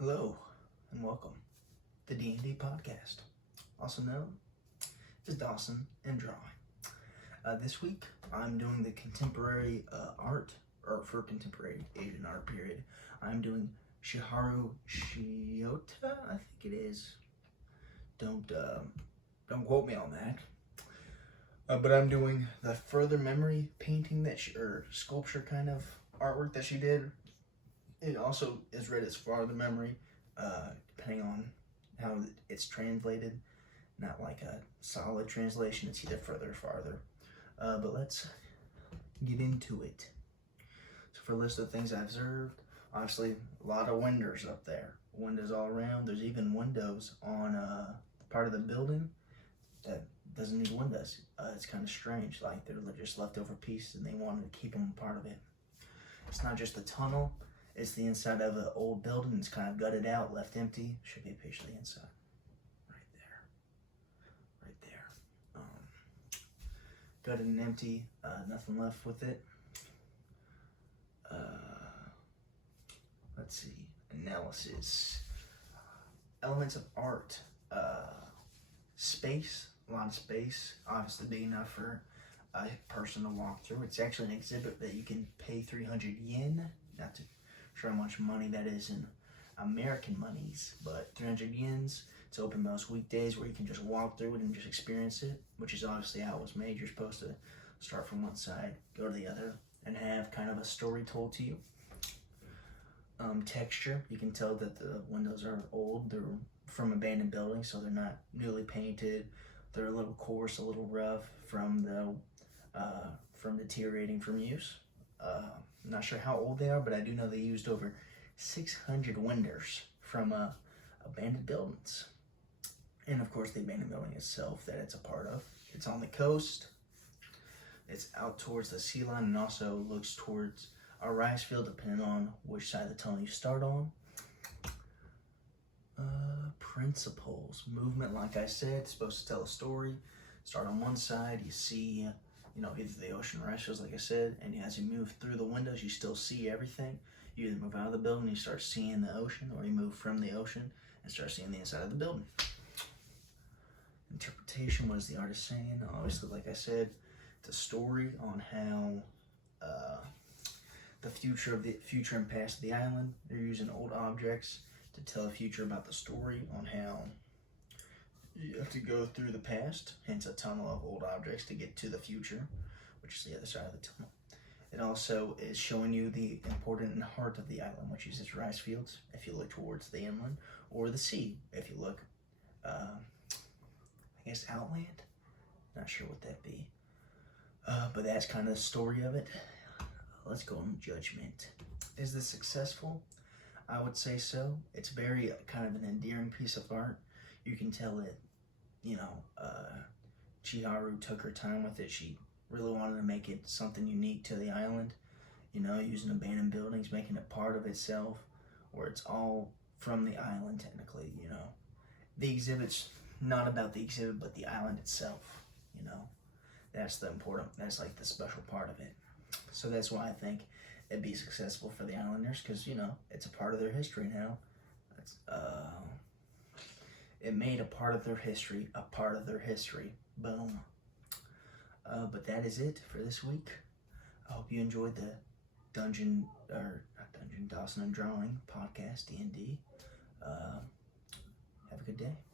Hello and welcome to the D&D podcast, also known as Dawson and Drawing. This week I'm doing the contemporary art, or for contemporary Asian art period. I'm doing Shiharu Shiota, I think it is. Don't quote me on that. But I'm doing the further memory painting or sculpture kind of artwork that she did. It also is read as farther memory, depending on how it's translated. Not like a solid translation, it's either further or farther. But let's get into it. So for a list of things I observed, obviously a lot of windows up there. Windows all around. There's even windows on the part of the building that doesn't need windows. It's kind of strange, like they're just leftover pieces and they wanted to keep them a part of it. It's not just a tunnel. It's the inside of an old building. It's kind of gutted out, left empty. Should be a picture of the inside. Right there. Gutted and empty. Nothing left with it. Let's see. Analysis. Elements of art. Space. A lot of space. Obviously big enough for a person to walk through. It's actually an exhibit that you can pay 300 yen. Not to sure how much money that is in American monies, but 300 yens. It's open most weekdays where you can just walk through it and just experience it, which is obviously how it was made. You're supposed to start from one side, go to the other, and have kind of a story told to you. Texture, you can tell that the windows are old. They're from abandoned buildings, so they're not newly painted. They're a little coarse, a little rough from deteriorating from use. I'm not sure how old they are, but I do know they used over 600 windows from abandoned buildings. And of course the abandoned building itself that it's a part of. It's on the coast. It's out towards the sea line and also looks towards a rice field depending on which side of the tunnel you start on. Principles. Movement, like I said, it's supposed to tell a story. Start on one side, you see either the ocean or rice fields, like I said, and as you move through the windows, you still see everything. You either move out of the building and you start seeing the ocean, or you move from the ocean and start seeing the inside of the building. Interpretation, what is the artist saying? Obviously, like I said, it's a story on how the future and past of the island. They're using old objects to tell a future about the story on how you have to go through the past, hence a tunnel of old objects to get to the future, which is the other side of the tunnel. It also is showing you the important heart of the island, which is its rice fields, if you look towards the inland, or the sea, if you look, I guess outland? Not sure what that'd be. But that's kind of the story of it. Let's go on judgment. Is this successful? I would say so. It's very kind of an endearing piece of art. You can tell that Chiharu took her time with it. She really wanted to make it something unique to the island, using abandoned buildings, making it part of itself, where it's all from the island technically, The exhibit's not about the exhibit, but the island itself, That's that's like the special part of it. So that's why I think it'd be successful for the islanders, because, it's a part of their history now. It made a part of their history a part of their history. Boom. But that is it for this week. I hope you enjoyed the Dawson and Drawing podcast, D&D. Have a good day.